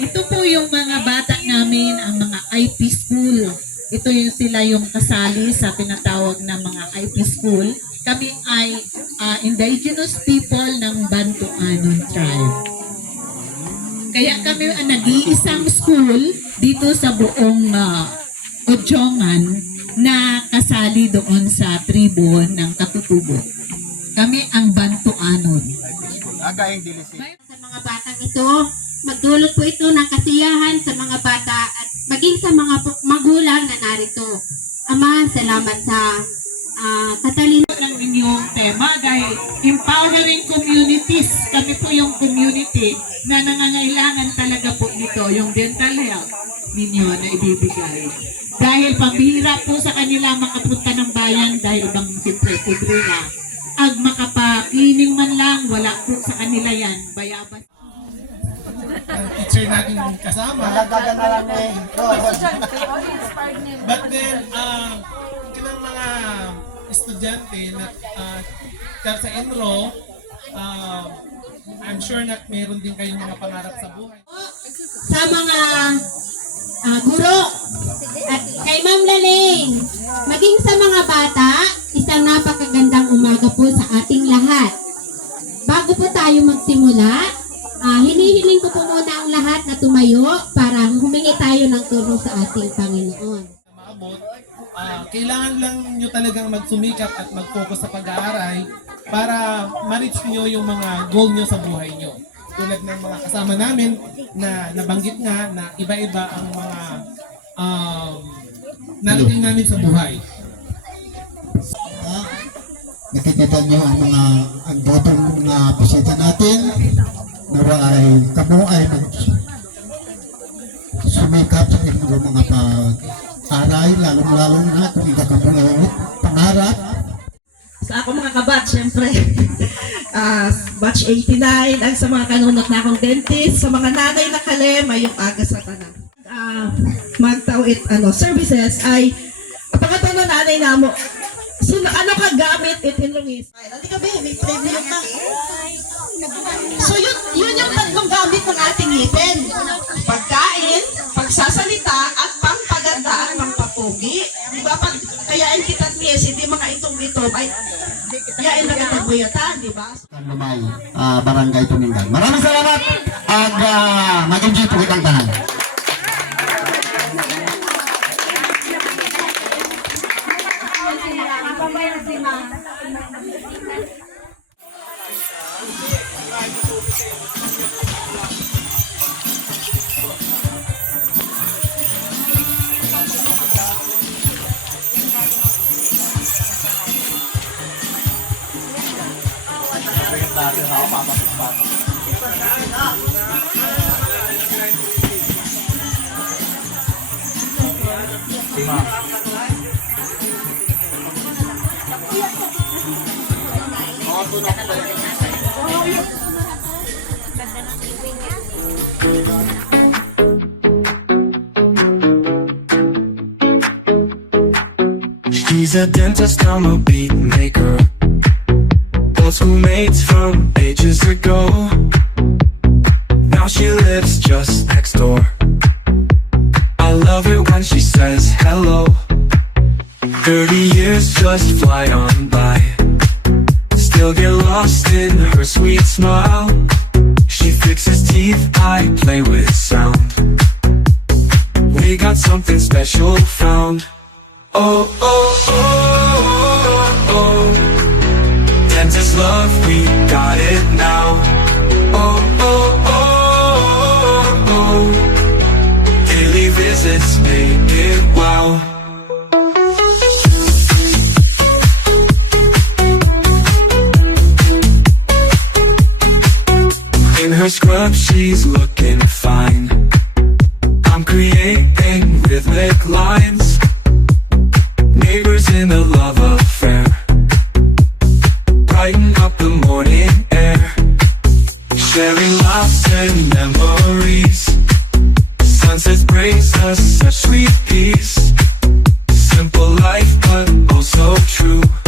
Ito po yung mga bata namin, ang mga IP school. Ito yung sila yung kasali sa tinatawag na mga IP school. Kami ay indigenous people ng Bantuanon tribe. Kaya kami ang nag-iisang school dito sa buong Odjongan na kasali doon sa tribo ng Katutubo. Kami ang Bantuanon. Sa mga batang ito, magdulot po ito ng kasiyahan sa mga bata at maging sa mga magulang na narito. Ama, salamat sa katalino ng inyong tema dahil empowering communities. Kami po yung community na nangangailangan talaga po nito, yung dental health ninyo na ibibigay. Dahil pambihira po sa kanila makapunta ng bayan dahil bang siyempre na. Ag makapakining man lang, wala po sa kanila yan. Bayabas. Teacher natin kasama. Nagdagan na lang eh. But then, kinang mga estudyante na sa Enro, I'm sure na meron din kayong mga pangarap sa buhay. sa mga guro at kay Ma'am Laling, maging sa mga bata, isang napakagandang umaga po sa ating lahat. Bago po tayo magsimula, hinihiling ko po muna ang lahat na tumayo para humingi tayo ng tulong sa ating Panginoon. Maabot, kailangan lang nyo talagang magsumikap at mag-focus sa pag-aaral para ma-reach nyo yung mga goal nyo sa buhay nyo. Tulad ng mga kasama namin na nabanggit nga na iba-iba ang mga narating namin sa buhay. Nakikita niyo ang mga botong na bisita natin. Nawa ay kamo ay sumikap sa inyong mga pag-aral, lalong-lalong na kung ikaw kamo pangarap. Sa ako mga kabat, syempre, batch 89, ang sa mga kanunot na akong dentist, sa mga nanay na kalema, yung aga sa tanan. Magtawid services ay, pagkataon na nanay na mo, ano ka gamit itinlungis? Ay, hindi ka ba, may premium na. So yun yung tatlong gamit ng ating ngipin. Pagkain, pagsasalita, at pampaganda at pampapugi. Diba? Kayain kita niya, hindi mga itong-ito, ay yain na kataguyatan, di ba? Lumay, barangay Tumingan. Maraming salamat at mag-enjoy po kitang tanan. She's a dentist, I'm a beat maker. Old schoolmates from ages ago. Now she lives just next door. I love it when she says hello. 30 years just fly on by. Still get lost in her sweet smile. She fixes teeth, I play with sound. We got something special found. Oh, oh, oh, oh, oh. Dentist love, we got it now. Oh, oh, oh, oh. Daily visits make it wow. In her scrub, she's looking fine. I'm creating rhythmic lines. Neighbors in a love affair, brighten up the morning air, sharing laughs and memories. Sunsets brings us such sweet peace. Simple life, but oh so true.